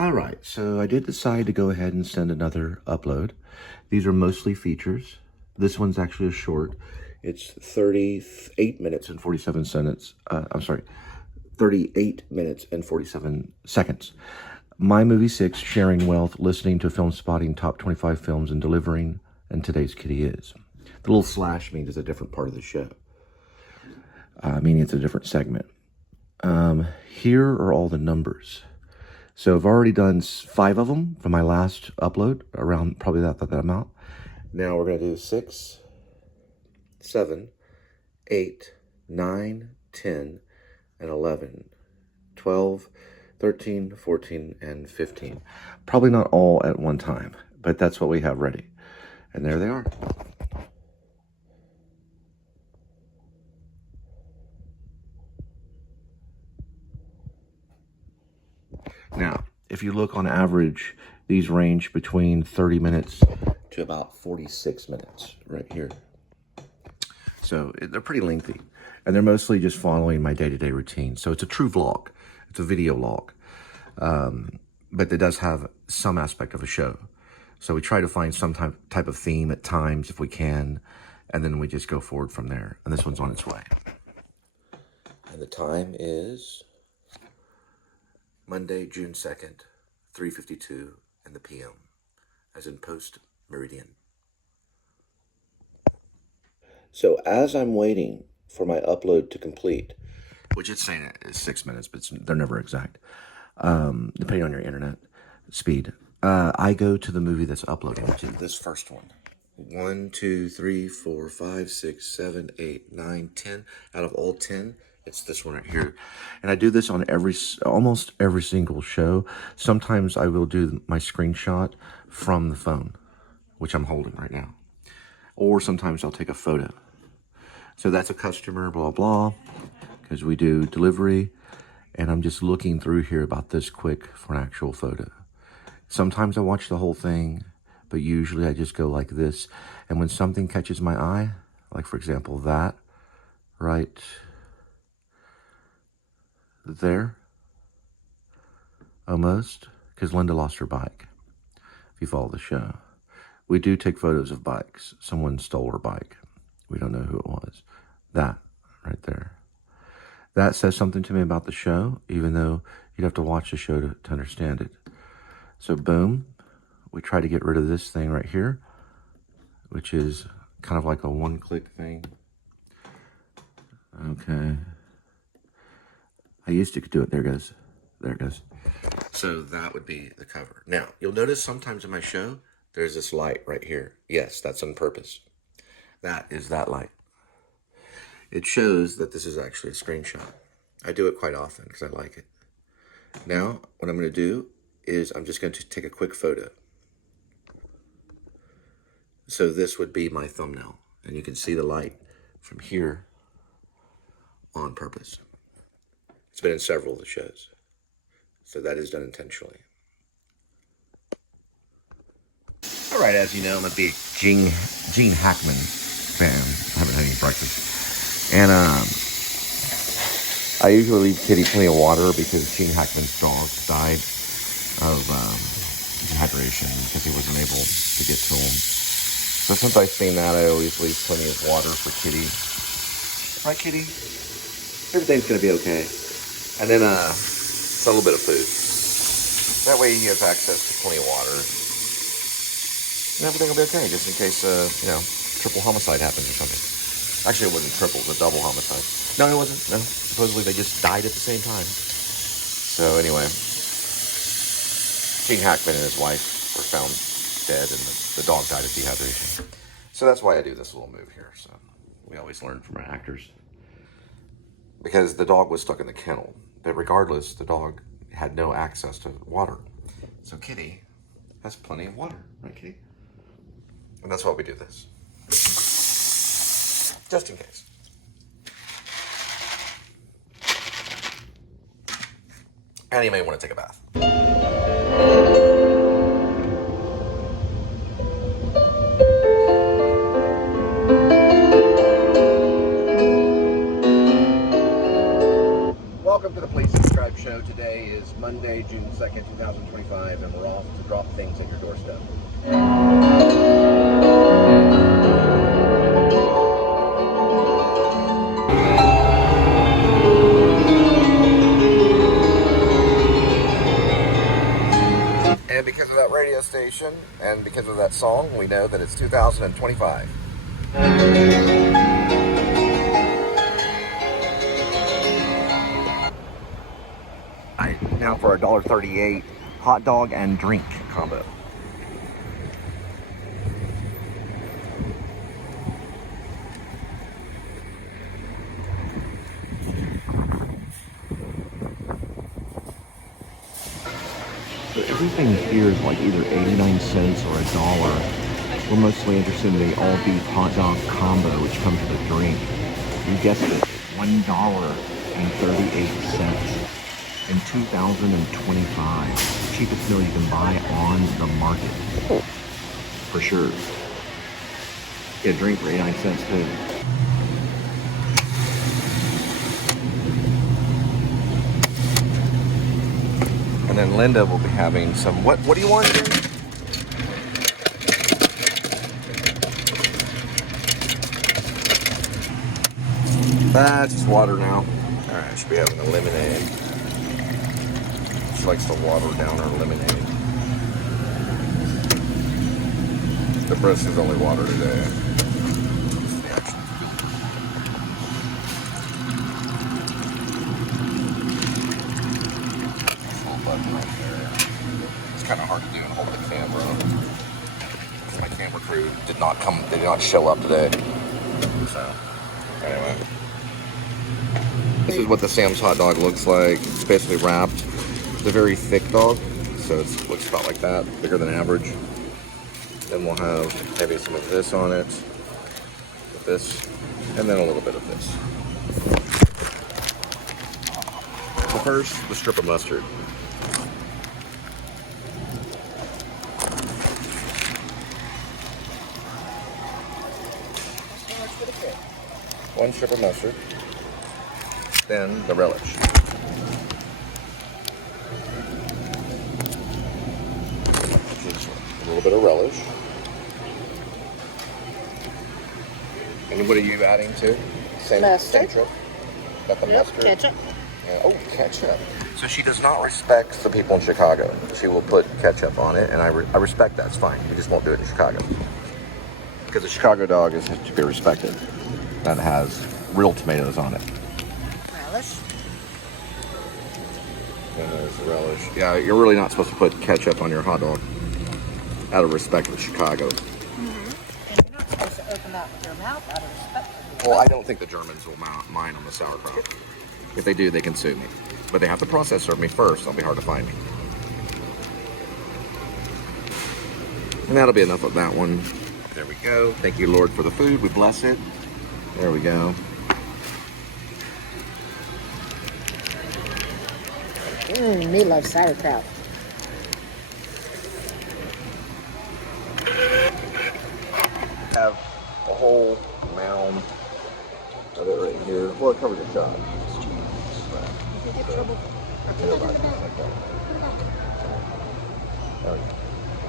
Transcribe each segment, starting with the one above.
All right, so I did decide to go ahead and send another upload. These are mostly features. This one's actually a short. It's 38 minutes and 47 seconds. 38 minutes and 47 seconds. My Movie 6, Sharing Wealth, Listening to Film Spotting, Top 25 Films and Delivering, and Today's Kitty Is. The little slash means it's a different part of the show. Meaning it's a different segment. Here are all the numbers. So I've already done 5 of them from my last upload, around probably that amount. Now we're going to do 6, 7, 8, 9, 10, and 11, 12, 13, 14, and 15. Probably not all at one time, but that's what we have ready. And there they are. Now, if you look on average, these range between 30 minutes to about 46 minutes right here. So they're pretty lengthy, and they're mostly just following my day-to-day routine. So it's a true vlog. It's a video log. But it does have some aspect of a show. So we try to find some type of theme at times if we can, and then we just go forward from there. And this one's on its way. And the time is Monday, June 2nd, 3:52 in the PM, as in post-meridian. So as I'm waiting for my upload to complete, which it's saying it is 6 minutes, but they're never exact, depending on your internet speed, I go to the movie that's uploading, which is this first one. 1, 2, 3, 4, 5, 6, 7, 8, 9, 10. Out of all 10, it's this one right here. And I do this on almost every single show. Sometimes I will do my screenshot from the phone, which I'm holding right now. Or sometimes I'll take a photo. So that's a customer, blah, blah, because we do delivery. And I'm just looking through here about this quick for an actual photo. Sometimes I watch the whole thing, but usually I just go like this. And when something catches my eye, like for example that, right there, almost, because Linda lost her bike, if you follow the show. We do take photos of bikes. Someone stole her bike. We don't know who it was. That right there. That says something to me about the show, even though you'd have to watch the show to understand it. So boom, we try to get rid of this thing right here, which is kind of like a one-click thing. Okay. I used to do it. There it goes. There it goes. So that would be the cover. Now, you'll notice sometimes in my show, there's this light right here. Yes, that's on purpose. That is that light. It shows that this is actually a screenshot. I do it quite often because I like it. Now, what I'm going to do is I'm just going to take a quick photo. So this would be my thumbnail. And you can see the light from here on purpose. It's been in several of the shows. So that is done intentionally. All right, as you know, I'm a big Gene Hackman fan. I haven't had any breakfast. And I usually leave Kitty plenty of water because Gene Hackman's dog died of dehydration because he wasn't able to get to him. So since I've seen that, I always leave plenty of water for Kitty. Right, Kitty? Everything's going to be okay. And then a little bit of food. That way he has access to plenty of water. And everything will be okay, just in case, triple homicide happens or something. Actually, it wasn't triple, it was a double homicide. No, it wasn't. No, supposedly they just died at the same time. So anyway, Gene Hackman and his wife were found dead, and the dog died of dehydration. So that's why I do this little move here. So we always learn from our actors. Because the dog was stuck in the kennel. But regardless, the dog had no access to water. So Kitty has plenty of water. Right, Kitty? And that's why we do this. Just in case. And you may want to take a bath. Welcome to the Please Subscribe Show. Today is Monday, June 2nd, 2024. 25, and we're off to drop things at your doorstep. And because of that radio station, and because of that song, we know that it's 2025. Now for a $1.38 hot dog and drink combo. So everything here is like either 89 cents or $1. We're mostly interested in the all-beef hot dog combo, which comes with a drink. You guessed it, $1.38 in 2025. Cheapest meal you can buy on the market, for sure. Get a drink for 89 cents too. And then Linda will be having some, what do you want here? That's just water now. All right, should be having a lemonade. She likes to water down her lemonade. The breast is only water today. It's kind of hard to do and hold the camera. My camera crew did not come, they did not show up today. So, anyway. This is what the Sam's hot dog looks like. It's basically wrapped. It's a very thick dog, so it looks about like that, bigger than average. Then we'll have maybe some of this on it, with this, and then a little bit of this. So first, the strip of mustard. One strip of mustard, then the relish. Just a little bit of relish. And what are you adding to? Same trip? Got the mustard? Ketchup. Oh, ketchup. So she does not respect the people in Chicago. She will put ketchup on it, and I respect that. It's fine. You just won't do it in Chicago. Because a Chicago dog is to be respected. That has real tomatoes on it. Relish. And there's the relish. Yeah, you're really not supposed to put ketchup on your hot dog. Out of respect for Chicago. Mm-hmm. And you're not supposed to open up your mouth out of respect for Well, I don't think the Germans will mind on the sauerkraut. If they do, they can sue me. But they have to process serve me first. It'll be hard to find me. And that'll be enough of that one. There we go. Thank you, Lord, for the food. We bless it. There we go. Me love sauerkraut. Have a whole mound of it right here. Well, it covers the shot. If you get trouble. There we go.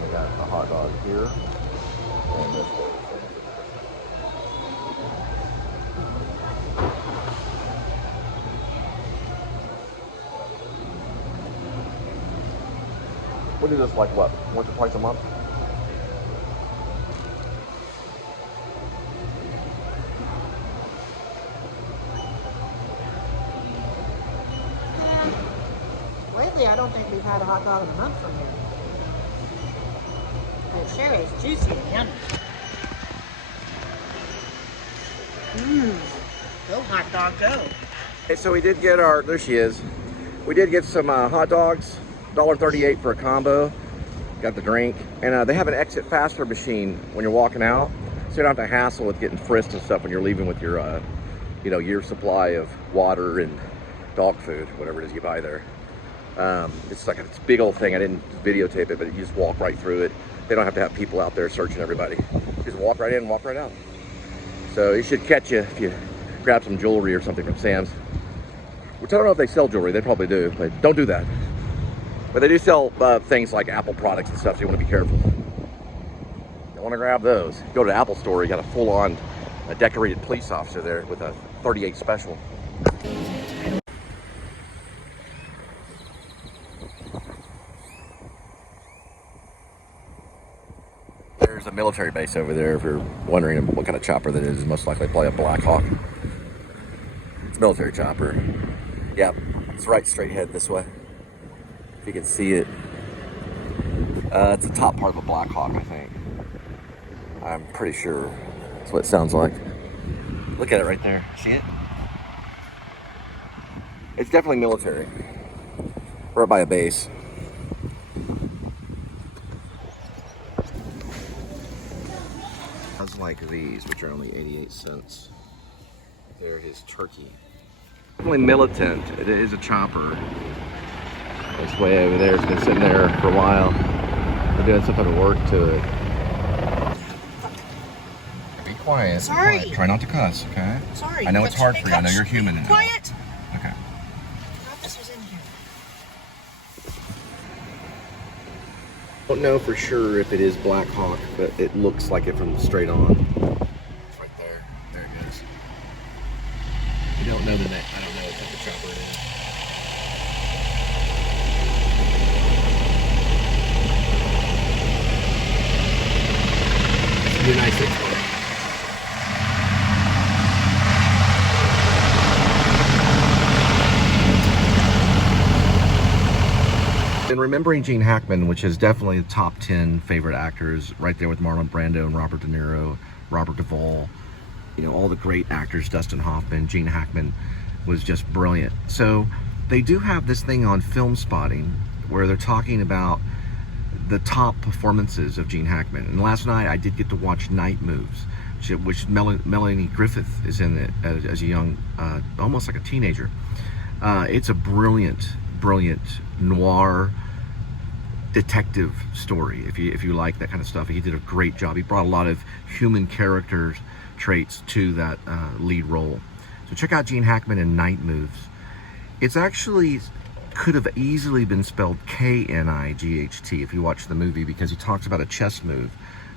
We got a hot dog here. And this way. We do this like what? Once or twice a month? Lately, I don't think we've had a hot dog in a month from here. And it sure is juicy and yummy. Go hot dog, go. Okay, so we did get our, there she is. We did get some hot dogs, $1.38 for a combo. Got the drink. And they have an exit faster machine when you're walking out. So you don't have to hassle with getting frisked and stuff when you're leaving with your, year supply of water and dog food, whatever it is you buy there. It's like it's a big old thing. I didn't videotape it, but you just walk right through it. They don't have to have people out there searching everybody. Just walk right in and walk right out. So it should catch you if you grab some jewelry or something from Sam's. Which I don't know if they sell jewelry. They probably do, but don't do that. But they do sell things like Apple products and stuff, so you want to be careful. You want to grab those. Go to the Apple store, you got a full-on decorated police officer there with a 38 special. There's a military base over there. If you're wondering what kind of chopper that is, it's most likely probably a Black Hawk. It's a military chopper. Yeah, it's right straight ahead this way. If you can see it, it's the top part of a Black Hawk, I think. I'm pretty sure that's what it sounds like. Look at it right there. See it? It's definitely military. Right by a base. Sounds like these, which are only 88 cents. There it is, turkey. Definitely militant. It is a chopper. It's way over there. It's been sitting there for a while. They're doing some kind of work to it. Be quiet. Sorry. Be quiet. Try not to cuss, okay? Sorry. I know it's hard for you. I know you're human. Be quiet. Okay. I thought this was in here. Don't know for sure if it is Black Hawk, but it looks like it from straight on. Right there. There it goes. You don't know the name. I don't know what type of chopper it is. United States. And remembering Gene Hackman, which is definitely the top 10 favorite actors, right there with Marlon Brando and Robert De Niro, Robert Duvall, you know, all the great actors, Dustin Hoffman. Gene Hackman was just brilliant. So they do have this thing on Film Spotting where they're talking about the top performances of Gene Hackman. And last night I did get to watch Night Moves, which Melanie Griffith is in it as a young, almost like a teenager. It's a brilliant noir detective story. If you like that kind of stuff, he did a great job. He brought a lot of human character traits to that lead role. So check out Gene Hackman in Night Moves. It's actually could have easily been spelled K-N-I-G-H-T if you watch the movie, because he talks about a chess move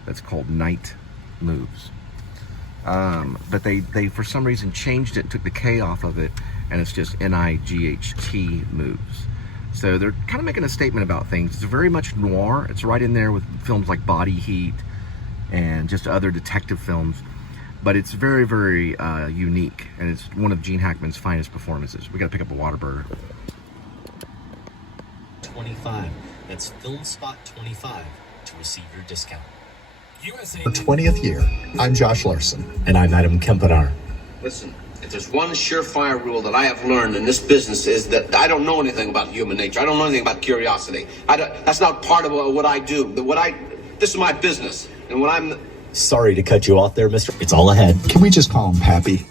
that's called Night Moves. But they for some reason changed it, took the K off of it, and it's just N-I-G-H-T moves. So they're kind of making a statement about things. It's very much noir. It's right in there with films like Body Heat and just other detective films. But it's very, very unique, and it's one of Gene Hackman's finest performances. We got to pick up a Whataburger. 25. That's Film Spot 25 to receive your discount. USA for 20th year. I'm Josh Larson. And I'm Adam Kempenar. Listen, if there's one surefire rule that I have learned in this business is that I don't know anything about human nature. I don't know anything about curiosity. That's not part of what I do. This is my business, and what I'm. Sorry to cut you off there, mister. It's all ahead Can we just call him Pappy?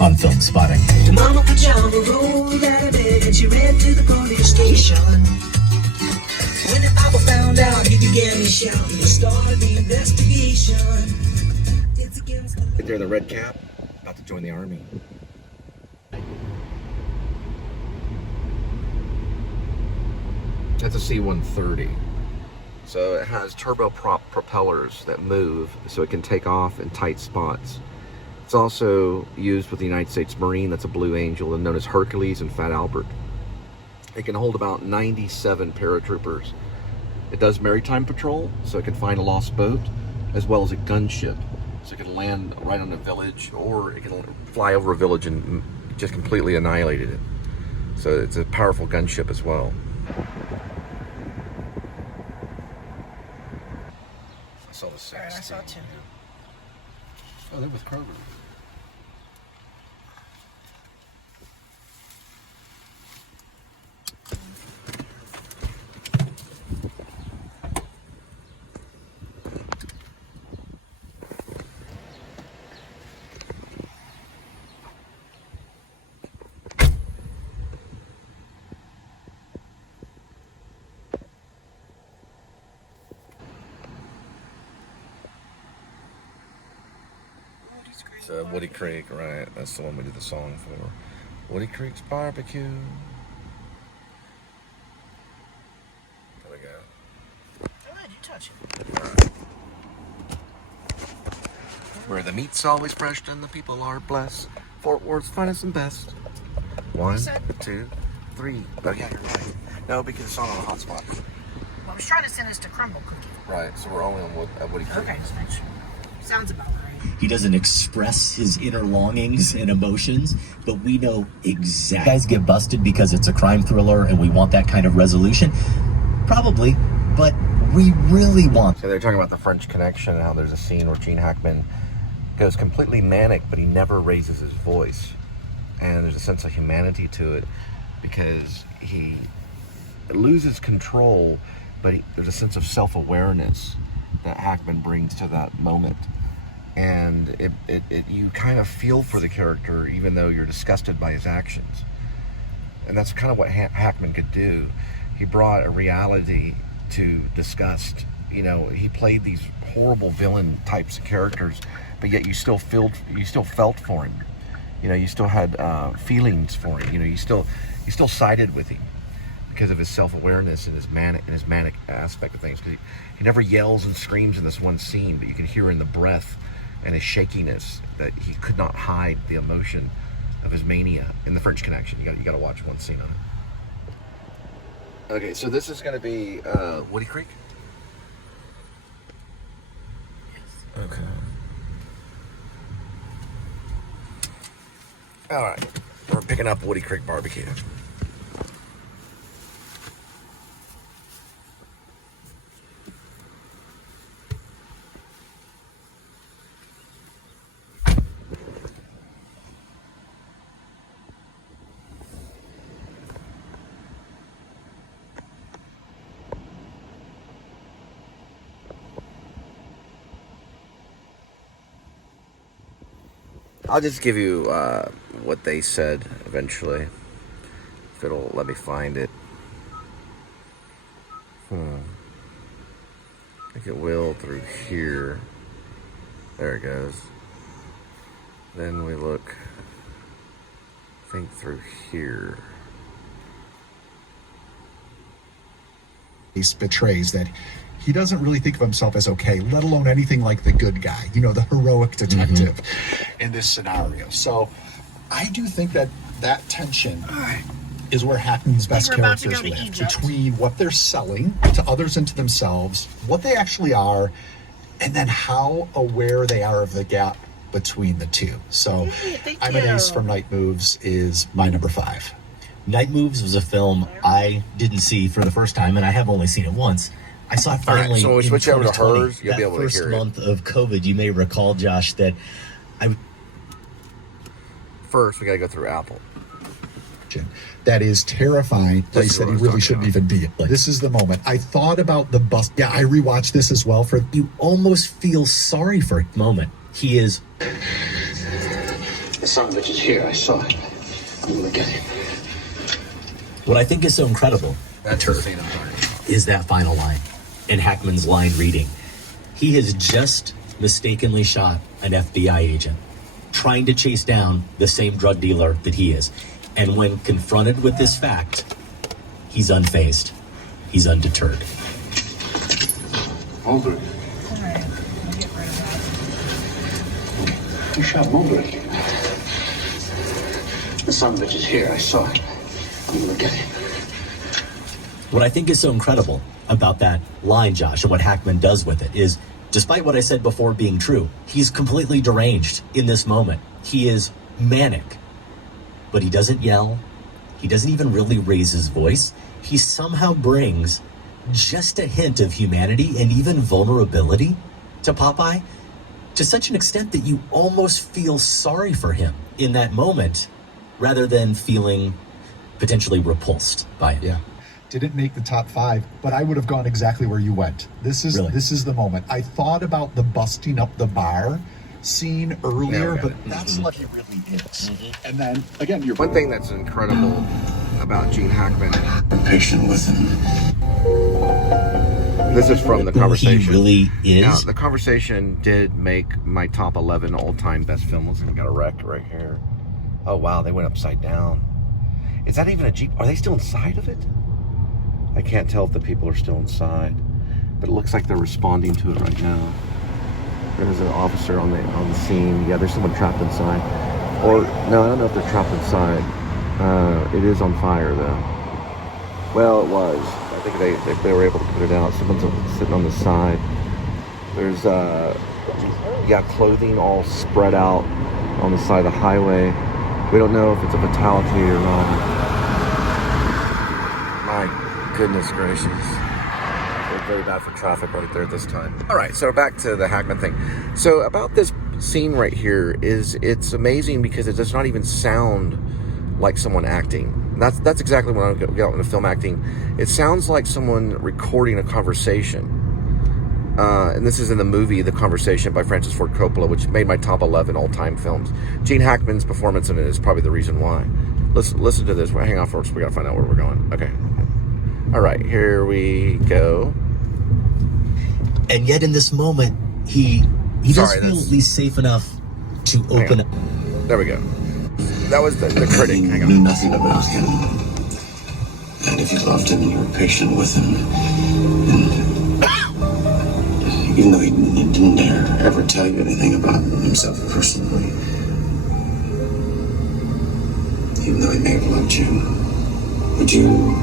on Film Spotting. The mama pajama rolled out of bed and she ran to the police station. When the papa found out, he began to shout and he started the investigation. It's against the Right there in the red cap, about to join the army. That's a C-130. So it has turboprop propellers that move so it can take off in tight spots. It's also used with the United States Marine. That's a Blue Angel, and known as Hercules and Fat Albert. It can hold about 97 paratroopers. It does maritime patrol, so it can find a lost boat, as well as a gunship. So it can land right on a village, or it can fly over a village and just completely annihilate it. So it's a powerful gunship as well. I saw the 6. Alright, I saw two. Oh, they're with Kroger. So Woody Creek, right? That's the one we did the song for. Woody Creek's Barbecue. touch it. Where the meat's always fresh and the people are blessed. Fort Worth's finest and best. 1, 2, 3. Oh yeah, you're right. No, because it's not on a hotspot. Well, I was trying to send this to Crumble Cookie. Right, so we're only on Woody Creek. Okay, just make sure. Sounds about right. He doesn't express his inner longings and emotions, but we know exactly. Guys get busted because it's a crime thriller and we want that kind of resolution. Probably, but we really want. So they're talking about the French Connection and how there's a scene where Gene Hackman goes completely manic, but he never raises his voice. And there's a sense of humanity to it because he loses control, but there's a sense of self-awareness that Hackman brings to that moment. And you kind of feel for the character even though you're disgusted by his actions. And that's kind of what Hackman could do. He brought a reality to disgust. You know, he played these horrible villain types of characters, but yet you still felt for him. You know, you still had feelings for him. You know, you still sided with him because of his self-awareness and his manic aspect of things. Because he never yells and screams in this one scene, but you can hear in the breath and his shakiness that he could not hide the emotion of his mania in the French Connection. You got to watch one scene on it. Okay, so this is going to be Woody Creek. Okay. All right, we're picking up Woody Creek Barbecue. I'll just give you what they said eventually, if it'll let me find it. I think it will through here. There it goes. Then we look, I think through here. He betrays that he doesn't really think of himself as okay, let alone anything like the good guy, you know, the heroic detective in this scenario. So I do think that tension is where Hackman's best characters live, between what they're selling to others and to themselves, what they actually are, and then how aware they are of the gap between the two. So I'm an Ace from Night Moves is my number 5. Night Moves was a film I didn't see for the first time, and I have only seen it once. I saw it finally. Right, so when we switch over to hers, you'll that be able to hear it. First month of COVID, you may recall, Josh, that First, we gotta go through Apple. That is terrifying place that he really shouldn't even be. This is the moment. I thought about the bus. Yeah, I rewatched this as well. You almost feel sorry for a moment. He is. The son of a bitch is here. I saw it. I'm gonna get him. What I think is so incredible is that final line in Hackman's line reading. He has just mistakenly shot an FBI agent trying to chase down the same drug dealer that he is. And when confronted with this fact, he's unfazed. He's undeterred. Mulberry. All right, we'll get rid of that. You shot Mulberry. The son of a bitch is here. I saw it. I'm gonna get him. What I think is so incredible about that line, Josh, and what Hackman does with it is, despite what I said before being true, he's completely deranged in this moment. He is manic, but he doesn't yell. He doesn't even really raise his voice. He somehow brings just a hint of humanity and even vulnerability to Popeye to such an extent that you almost feel sorry for him in that moment rather than feeling potentially repulsed by him. Yeah. Didn't make the top 5, but I would have gone exactly where you went. This is the moment. I thought about the busting up the bar scene earlier, but that's like he really is. And then again, One thing that's incredible about Gene Hackman. Be patient with him. This is from the conversation. He really is. Now, the conversation did make my top 11 all-time best films. I got a wreck right here. Oh wow, they went upside down. Is that even a Jeep? Are they still inside of it? I can't tell if the people are still inside. but it looks like they're responding to it right now. There's an officer on the scene. Yeah, there's someone trapped inside. Or, no, I don't know if they're trapped inside. It is on fire, though. Well, it was. I think they were able to put it out. Someone's sitting on the side. There's, clothing all spread out on the side of the highway. We don't know if it's a fatality or not. My goodness gracious. They're very bad for traffic right there this time. All right, so back to the Hackman thing. So about this scene right here it's amazing because it does not even sound like someone acting. That's exactly when I get into film acting. It sounds like someone recording a conversation. And this is in the movie The Conversation by Francis Ford Coppola, which made my top 11 all-time films. Gene Hackman's performance in it is probably the reason why. Listen to this. Hang on, folks. We got to find out where we're going. Okay. All right, here we go. And yet in this moment, he does feel at least safe enough to open up. There we go. That was the critic. Hang on. Knew nothing about him. And if you loved him, you were patient with him. And even though he didn't dare ever tell you anything about himself personally, even though he may have loved you, would you...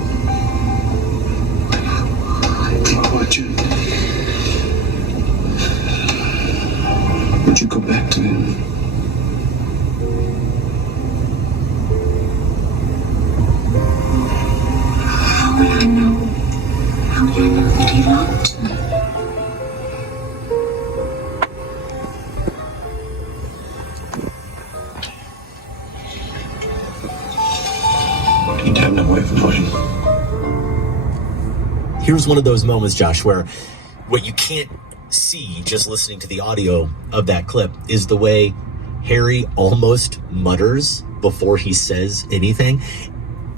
Would you go back to him? How would I know? How would I know that he loved me? You'd have no way of knowing. Here's one of those moments, Josh, where what you can't see just listening to the audio of that clip is the way Harry almost mutters before he says anything.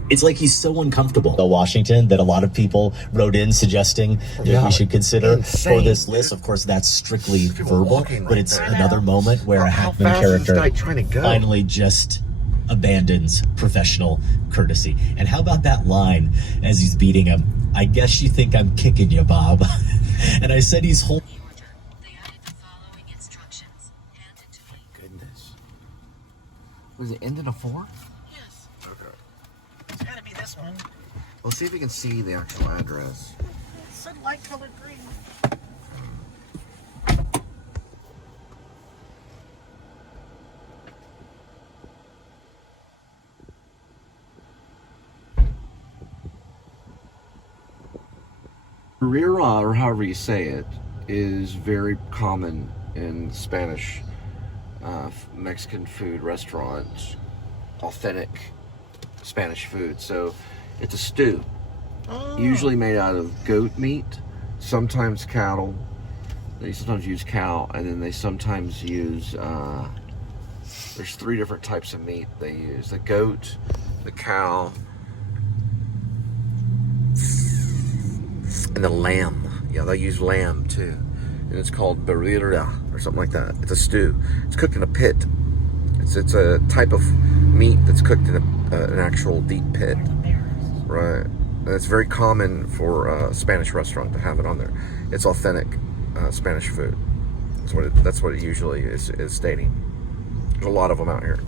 It's like he's so uncomfortable. Washington, that a lot of people wrote in suggesting that we should consider for this list. Of course, that's strictly verbal, but it's another moment where a Hackman character finally just abandons professional courtesy. And how about that line as he's beating him? I guess you think I'm kicking you, Bob. And I said he's holding. They added the following instructions. Hand it to me. Goodness. Was it ended a 4? Yes. Okay. It's gotta be this one. Let's see if we can see the actual address. It's a light colored green. Carrera, or however you say it, is very common in Spanish Mexican food restaurants, authentic Spanish food. So it's a stew, usually made out of goat meat, sometimes cattle. They sometimes use cow, and then they sometimes use, there's 3 different types of meat they use. The goat, the cow, and the lamb. Yeah, they use lamb too. And it's called birria or something like that. It's a stew. It's cooked in a pit. It's a type of meat that's cooked in an actual deep pit. Right. And it's very common for a Spanish restaurant to have it on there. It's authentic Spanish food. That's what it usually is stating. There's a lot of them out here.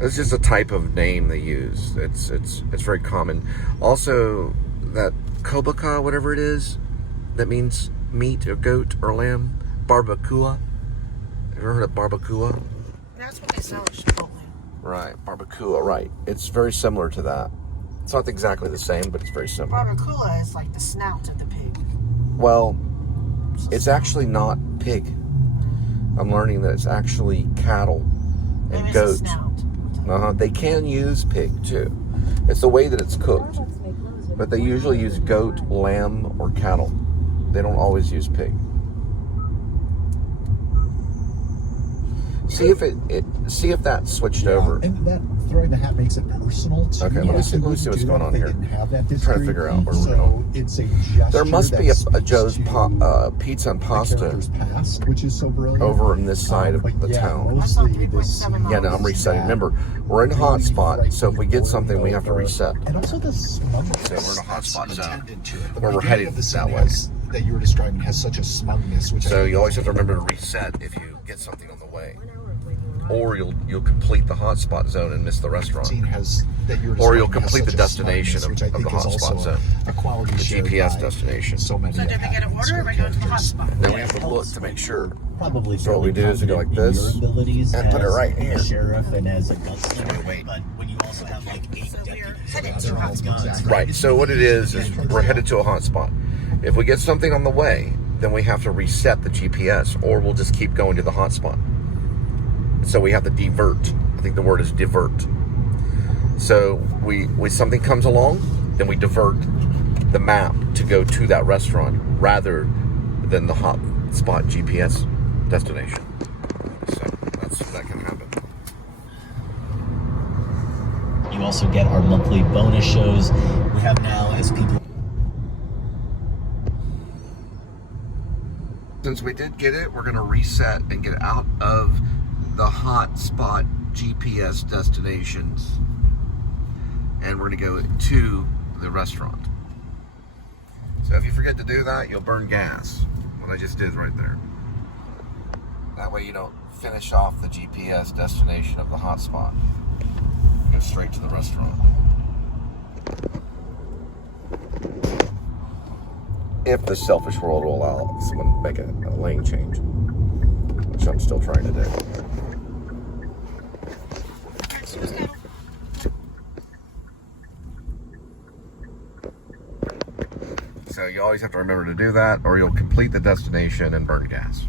It's just a type of name they use. It's very common. Also, that kobaca, whatever it is, that means meat or goat or lamb. Barbacoa. Have you ever heard of barbacoa? That's what they sell at Chipotle. Right, barbacoa, right. It's very similar to that. It's not exactly the same, but it's very similar. Barbacoa is like the snout of the pig. Well, it's actually not pig. I'm learning that it's actually cattle and Maybe goats. it's a snout. They can use pig too. It's the way that it's cooked. But they usually use goat, lamb, or cattle. They don't always use pig. See if see if that switched over. And that throwing the hat makes it personal to Okay, me. let me see what's going on here. Have that I'm trying to figure out where we're so going. it's a gesture There must be that a Joe's speaks to Pizza and the Pasta character's past, which is so brilliant. over on this side of But the yeah, town. mostly this scene Yeah, no, I'm is resetting. that Remember, we're in hotspot, so if we get something, we have to over. reset. And also the smugness So we're in a hotspot that's zone, attendant to it. The where we're beginning headed of the scene that way. that you were describing has such a smugness, which I So think you is always have to remember to reset if you get something on the way, or you'll complete the hotspot zone and miss the restaurant, scene has that you were or you'll describing has complete the such a destination smugness, which I of the think is hotspot also zone, a quality the shared GPS by destination. So many. So did they get an order or we go to the hotspot? Then we have to look to make sure. Probably So what we do is we go like confident in this, your abilities and put it as right here. a sheriff and as a gunslinger. Wait. But when you also have like 8 So we're deputies heading around to there all hotspot. guns, Right. So what it is we're headed to a hotspot. If we get something on the way, then we have to reset the GPS, or we'll just keep going to the hotspot. So we have to divert. I think the word is divert. So when something comes along, then we divert the map to go to that restaurant rather than the hotspot GPS destination. So that can happen. You also get our monthly bonus shows. We have now, as people. Since we did get it, we're going to reset and get out of the hotspot GPS destinations, and we're going to go to the restaurant. So if you forget to do that, you'll burn gas. What I just did right there. That way you don't finish off the GPS destination of the hotspot. Go straight to the restaurant. If the selfish world will allow someone to make a lane change, which I'm still trying to do. So you always have to remember to do that, or you'll complete the destination and burn gas.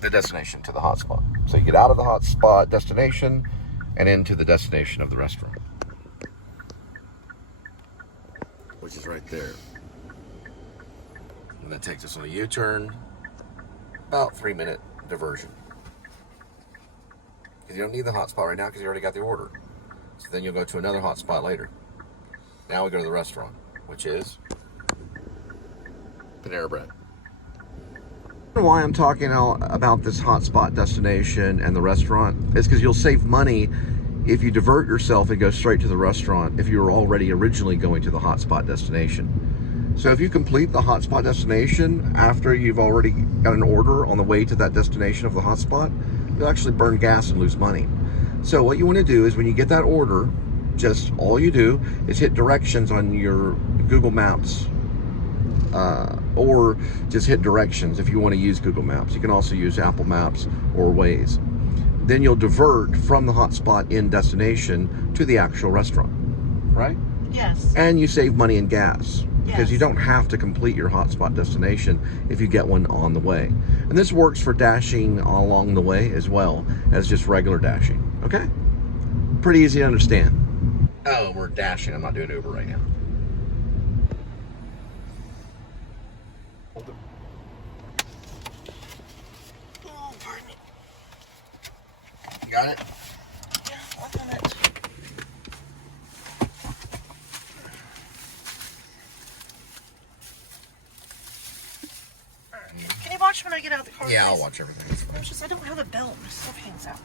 The destination to the hotspot. So you get out of the hotspot destination and into the destination of the restaurant, which is right there. And that takes us on a U-turn, about 3-minute diversion. Because you don't need the hotspot right now because you already got the order. So then you'll go to another hotspot later. Now we go to the restaurant, which is Panera Bread. Why I'm talking about this hotspot destination and the restaurant is because you'll save money if you divert yourself and go straight to the restaurant if you were already originally going to the hotspot destination. So if you complete the hotspot destination after you've already got an order on the way to that destination of the hotspot, you'll actually burn gas and lose money. So what you want to do is when you get that order, just all you do is hit directions on your Google Maps, or just hit directions if you want to use Google Maps. You can also use Apple Maps or Waze. Then you'll divert from the hotspot in destination to the actual restaurant, right? Yes. And you save money in gas because Yes. you don't have to complete your hotspot destination if you get one on the way. And this works for dashing along the way as well as just regular dashing, okay? Pretty easy to understand. Oh, we're dashing. I'm not doing Uber right now. Oh, pardon me. You got it? Yeah, work on it. Can you watch when I get out of the car? Yeah, I'll please? watch everything. It's fine. It's just I don't have a belt. My stuff hangs out.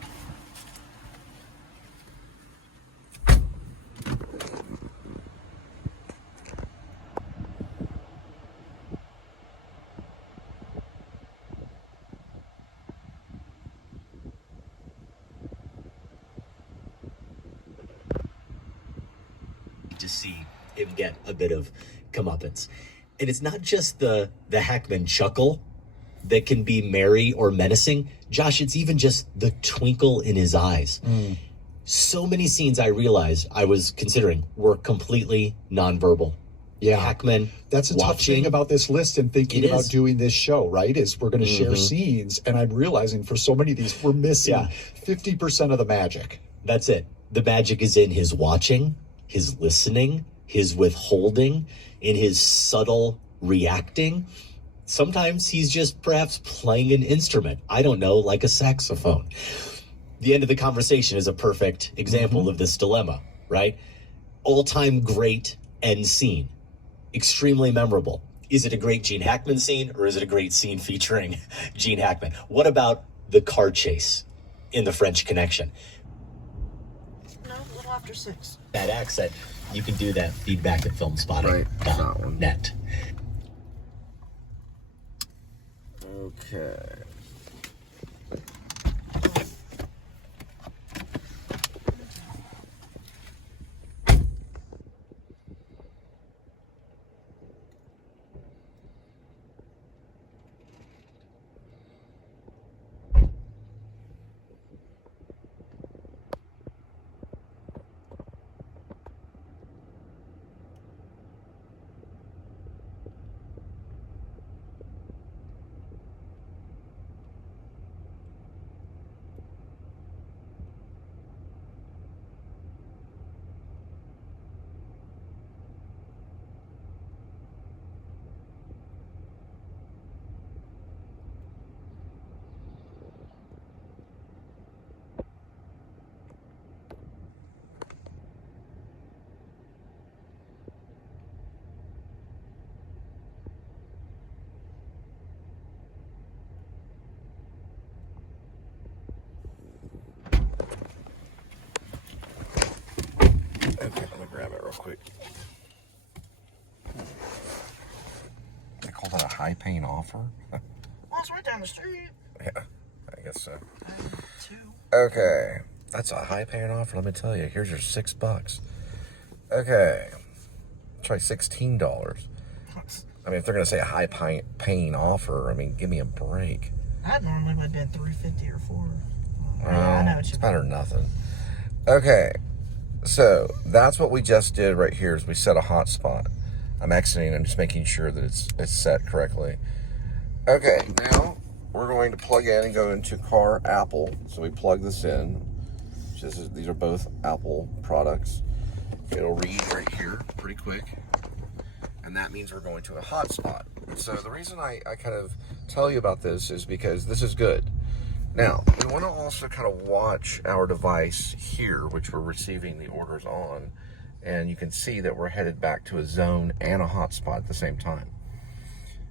To see him get a bit of comeuppance. And it's not just the Hackman chuckle that can be merry or menacing. Josh, it's even just the twinkle in his eyes. So many scenes I realized I was considering were completely nonverbal. Yeah. Hackman That's a tough thing about this list and thinking It about is. doing this show, right? Is we're going to share scenes, and I'm realizing for so many of these, we're missing 50% of the magic. That's it. The magic is in his watching, his listening, his withholding, in his subtle reacting. Sometimes he's just perhaps playing an instrument. I don't know, like a saxophone. The end of the conversation is a perfect example of this dilemma, right? All-time great end scene. Extremely memorable. Is it a great Gene Hackman scene, or is it a great scene featuring Gene Hackman? What about the car chase in The French Connection? No, a little after 6. That accent, you can do that feedback at filmspotting.net. Okay. Okay, let me grab it real quick. They call that a high paying offer? Well, it's right down the street. Yeah, I guess so. 2. Okay, that's a high paying offer, let me tell you. Here's your $6. Okay, try $16. I mean, if they're going to say a high paying offer, I mean, give me a break. That normally would have been $3.50 or $4. I know what It's you better than nothing. Okay, so that's what we just did right here is we set a hotspot. I'm exiting and just making sure that it's set correctly. Okay, now we're going to plug in and go into car Apple. So we plug this in. These are both Apple products. It'll read right here pretty quick. And that means we're going to a hotspot. So the reason I kind of tell you about this is because this is good. Now, we want to also kind of watch our device here, which we're receiving the orders on, and you can see that we're headed back to a zone and a hotspot at the same time.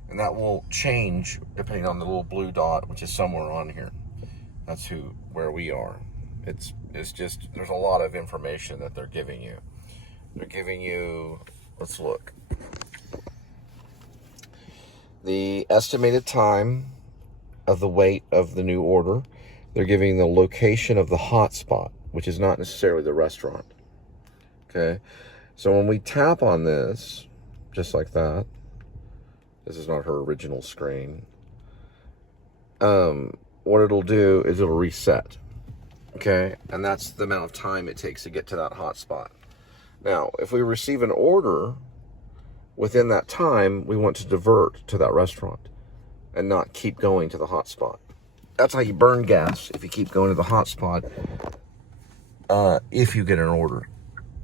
And that will change depending on the little blue dot, which is somewhere on here. That's where we are. It's just, there's a lot of information that they're giving you. They're giving you, let's look. The estimated time of the wait of the new order. They're giving the location of the hotspot, which is not necessarily the restaurant. Okay, so when we tap on this, just like that, this is not her original screen. What it'll do is it'll reset. Okay, and that's the amount of time it takes to get to that hotspot. Now, if we receive an order within that time, we want to divert to that restaurant and not keep going to the hotspot. That's how you burn gas, if you keep going to the hotspot, if you get an order.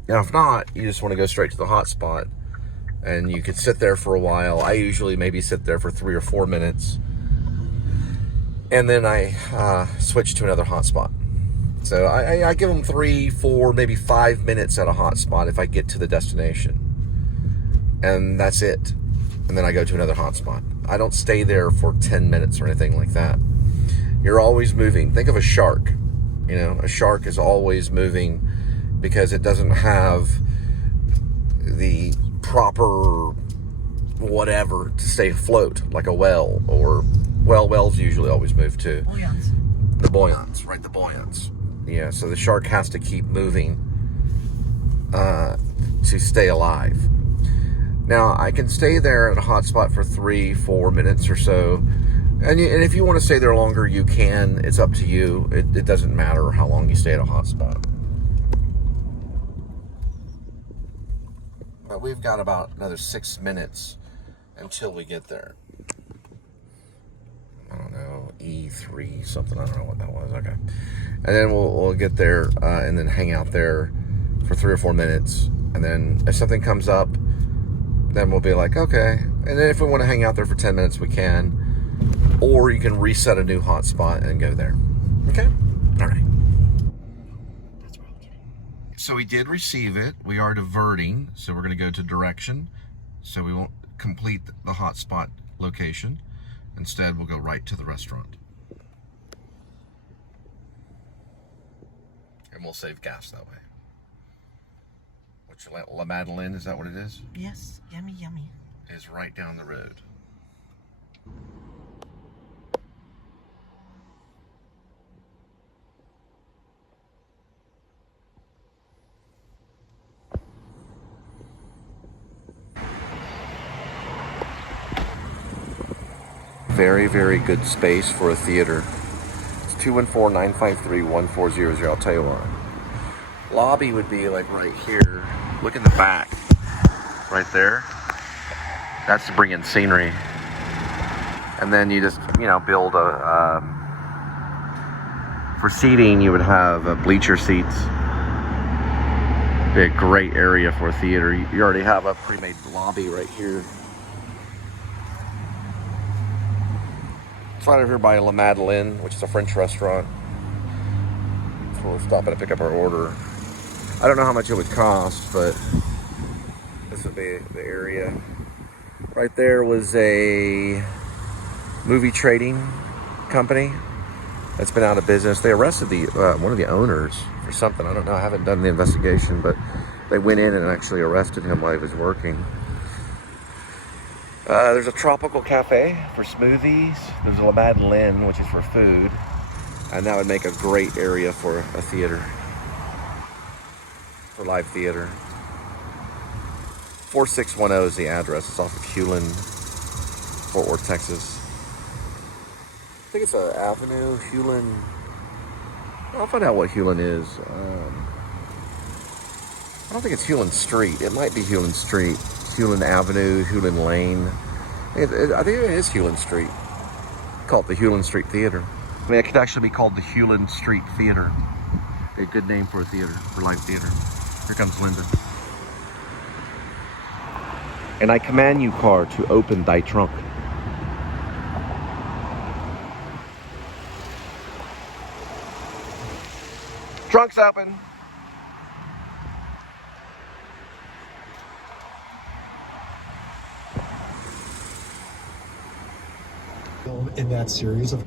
Now, if not, you just want to go straight to the hotspot, and you could sit there for a while. I usually maybe sit there for 3 or 4 minutes, and then I switch to another hotspot. So I give them 3, 4, maybe 5 minutes at a hotspot if I get to the destination. And that's it. And then I go to another hotspot. I don't stay there for 10 minutes or anything like that. You're always moving. Think of a shark. You know, a shark is always moving because it doesn't have the proper whatever to stay afloat, like a whale, or, well, whales usually always move too. Buoyants. The buoyants, right, the buoyants. Yeah, so the shark has to keep moving to stay alive. Now, I can stay there at a hotspot for 3, 4 minutes or so. And if you want to stay there longer, you can. It's up to you. It doesn't matter how long you stay at a hotspot. But we've got about another 6 minutes until we get there. I don't know, E3 something. I don't know what that was. Okay. And then we'll get there and then hang out there for 3 or 4 minutes. And then if something comes up, then we'll be like, okay, And then if we want to hang out there for 10 minutes, we can. Or you can reset a new hotspot and go there. Okay? All right. So we did receive it. We are diverting. So we're going to go to direction. So we won't complete the hotspot location. Instead, we'll go right to the restaurant. And we'll save gas that way. Which, La Madeleine, is that what it is? Yes, yummy, yummy. Is right down the road. Very, very good space for a theater. It's 214-953-1400. I'll tell you what. Lobby would be like right here. Look in the back. Right there. That's to bring in scenery. And then you just, build for seating, you would have bleacher seats. Be a great area for a theater. You already have a pre-made lobby right here. It's right over here by La Madeleine, which is a French restaurant. So we'll stop in and pick up our order. I don't know how much it would cost, but this would be the area. Right there was a movie trading company that's been out of business. They arrested one of the owners for something. I don't know. I haven't done the investigation, but they went in and actually arrested him while he was working. There's a tropical cafe for smoothies. There's a La Madeleine, which is for food. And that would make a great area for a theater. For live theater. 4610 is the address. It's off of Hewlin, Fort Worth, Texas. I think it's an avenue, Hewlin. I'll find out what Hewlin is. I don't think it's Hewlin Street. It might be Hewlin Street. Hewlin Avenue, Hewlin Lane. I think it is Hewlin Street. Call it the Hewlin Street Theater. I mean, it could actually be called the Hewlin Street Theater. A good name for a theater, for live theater. Here comes Linda. And I command you, car, to open thy trunk. Trunk's open. In that series of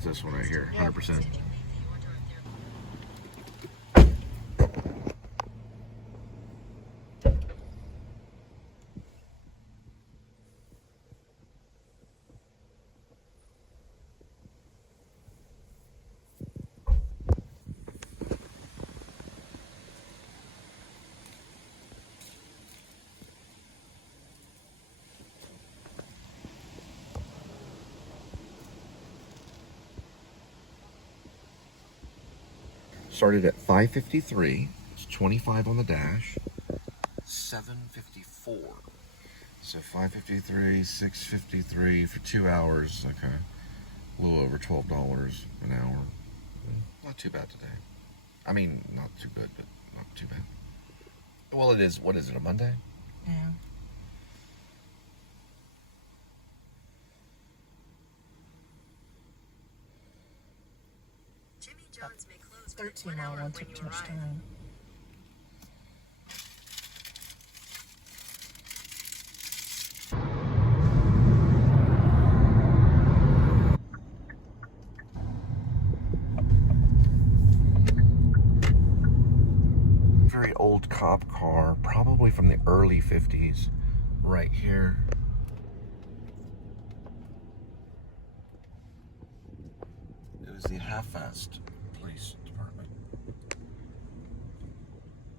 It's this one right here, 100%. Started at 5:53. It's 25 on the dash. 7:54. So 5:53, 6:53 for 2 hours. Okay, a little over $12 an hour. Not too bad today. I mean, not too good, but not too bad. Well, it is. What is it? A Monday? Yeah. Jimmy John's may close 13:01 took too much time. Very old cop car, probably from the early 50s, right here. It was the half-assed police department.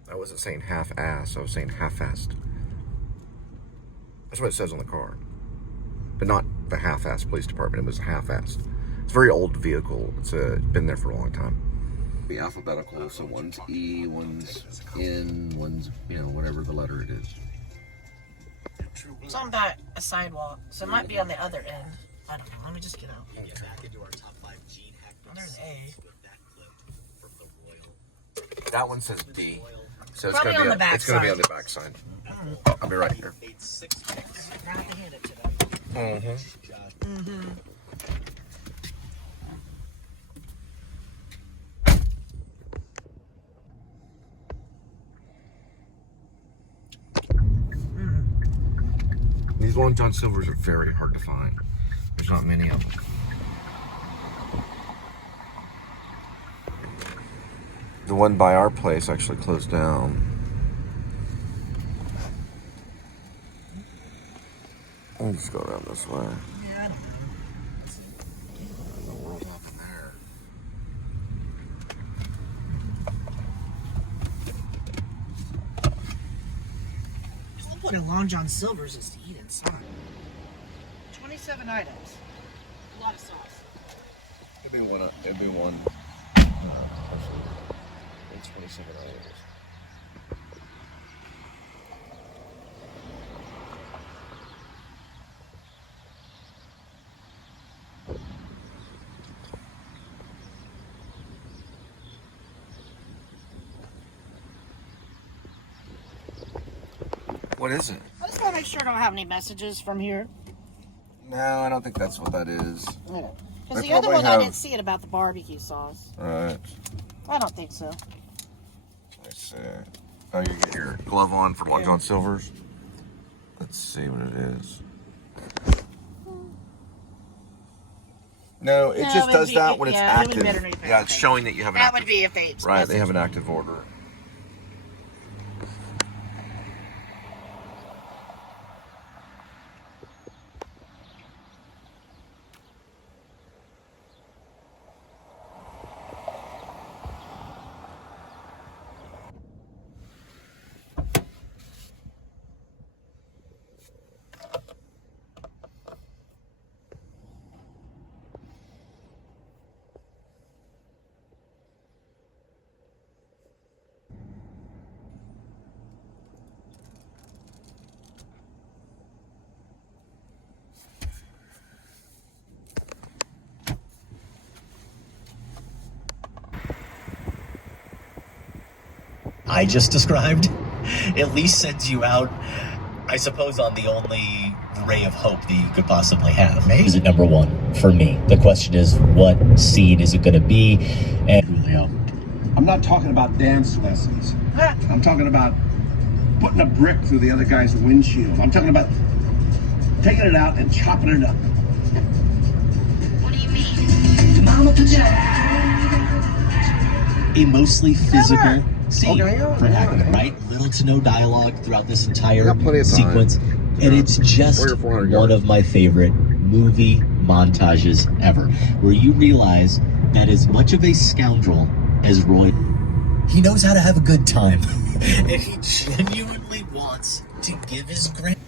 I wasn't saying half-ass, I was saying half-assed. That's what it says on the car. But not the half-assed police department, it was half-assed. It's a very old vehicle. It's been there for a long time. Be alphabetical, so one's E, one's N, one's, whatever the letter it is. It's on back a sidewalk, so it might be on the other end. I don't know. Let me just get out. There's A. That one says D, so it's Probably gonna on the back it's gonna be side. on the back side. I'll be right here. Made 6 picks. Now I have to hand it to them. These Long John Silvers are very hard to find. There's not many of them. The one by our place actually closed down. I'll just go around this way. Yeah, I don't know. What in the world happened there? The whole point of Long John Silver's is to eat inside. 27 items. A lot of sauce. It'd be one. It'd be one. 27 items. What is it? I just want to make sure I don't have any messages from here. No, I don't think that's what that is. Because They the other probably one, I have- didn't see it about the barbecue sauce. Alright. I don't think so. Let's see. Oh, you get your glove on for Long John Silver's? Let's see what it is. No, it No, just it would does be- that when it's yeah, it would be active. better if it Yeah, was it's active. showing that you have an That active. would be if they Right, they have an messaged active order. I just described at least sends you out, I suppose, on the only ray of hope that you could possibly have. Is it number one for me? The question is, what seed is it going to be? And Julio, I'm not talking about dance lessons. I'm talking about putting a brick through the other guy's windshield. I'm talking about taking it out and chopping it up. What do you mean? Mama Pajama. a mostly physical scene Okay, yeah, for yeah. Hackman, right? Little to no dialogue throughout this entire got plenty of time. sequence. And it's just 300 or 400 one yards. of my favorite movie montages ever, where you realize that as much of a scoundrel as Roy, he knows how to have a good time. And he genuinely wants to give his grand. Following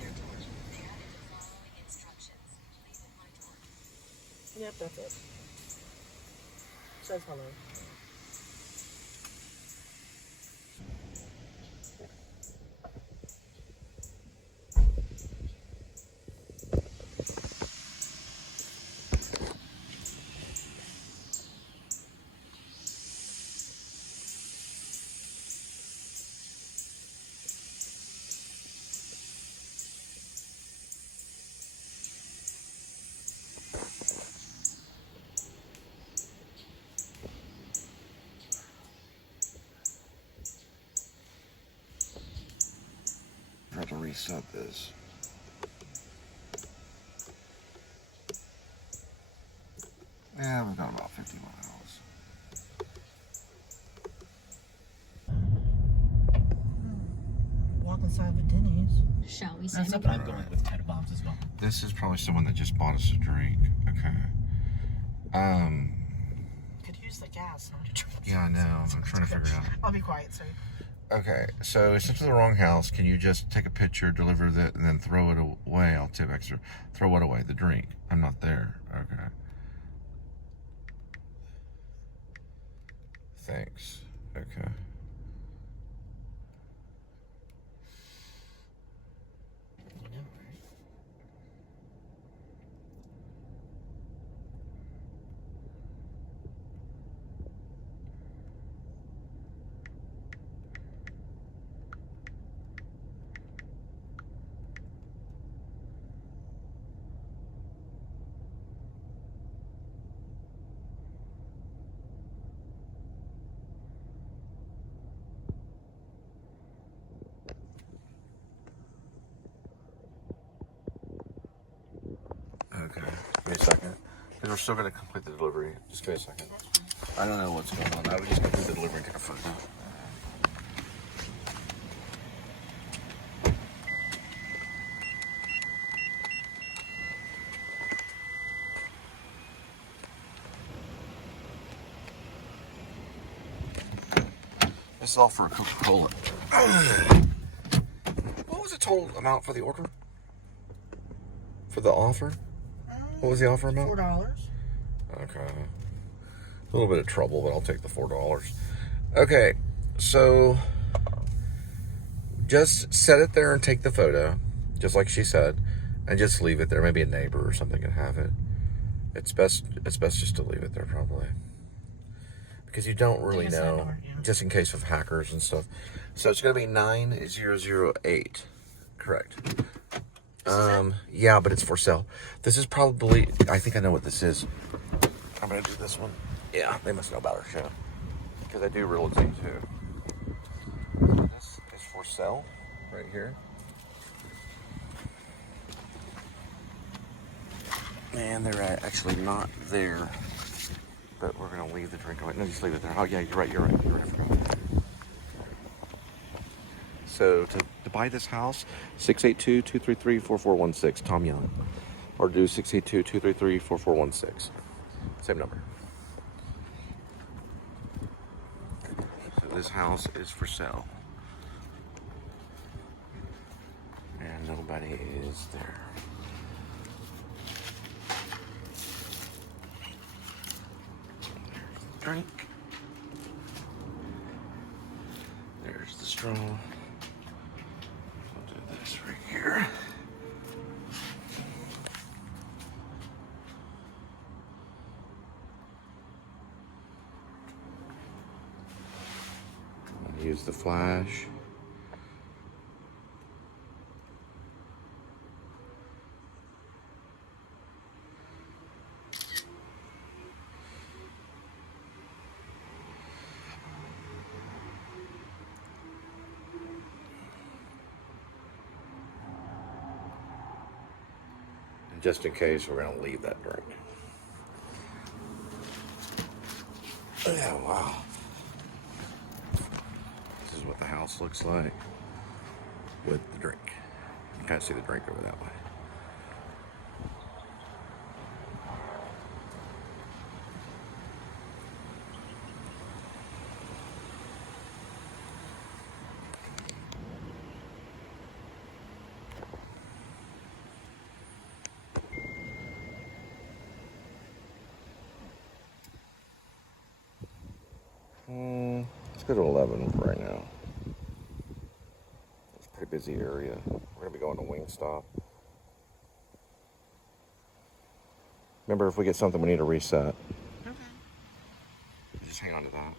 instructions. Leave at my door. Yep, that's it. Says hello. I have to reset this. Yeah, we've got about 50 miles. Walk inside of a Denny's. Shall we That's say? up. I'm going with 10 bombs as well. This is probably someone that just bought us a drink. Okay. Could use the gas. Not a drink. Yeah, I know. I'm trying to figure it out. I'll be quiet, sir. Okay, so it's to the wrong house. Can you just take a picture, deliver it, and then throw it away? I'll tip extra. Throw what away? The drink. I'm not there. Okay. Thanks. Okay. Give me a second. Because we're still going to complete the delivery. Just give me a second. I don't know what's going on. I would just complete the delivery and take a photo. This is all for a Coca-Cola. What was the total amount for the order? For the offer? What was the offer amount? $4. Okay. A little bit of trouble, but I'll take the $4. Okay, so just set it there and take the photo, just like she said, and just leave it there. Maybe a neighbor or something can have it. It's best just to leave it there, probably. Because you don't really know, just in case of hackers and stuff. So it's going to be 9008. Correct. Yeah, but it's for sale. This is probably, I think I know what this is. I'm going to do this one. Yeah, they must know about our show. Because I do real estate too. This is for sale right here. And they're actually not there. But we're going to leave the drink away. No, just leave it there. Oh, yeah, you're right. I forgot. So to buy this house, 682-233-4416, Tom Young. Or do 682-233-4416. Same number. So this house is for sale. And nobody is there. Drink. There's the straw. I'll do this right here. I'll use the flash. Just in case, we're going to leave that drink. Yeah, wow. This is what the house looks like with the drink. You can kind of see the drink over that way. Let's go to 11 for right now. It's a pretty busy area. We're going to be going to Wingstop. Remember, if we get something, we need to reset. Okay. Just hang on to that.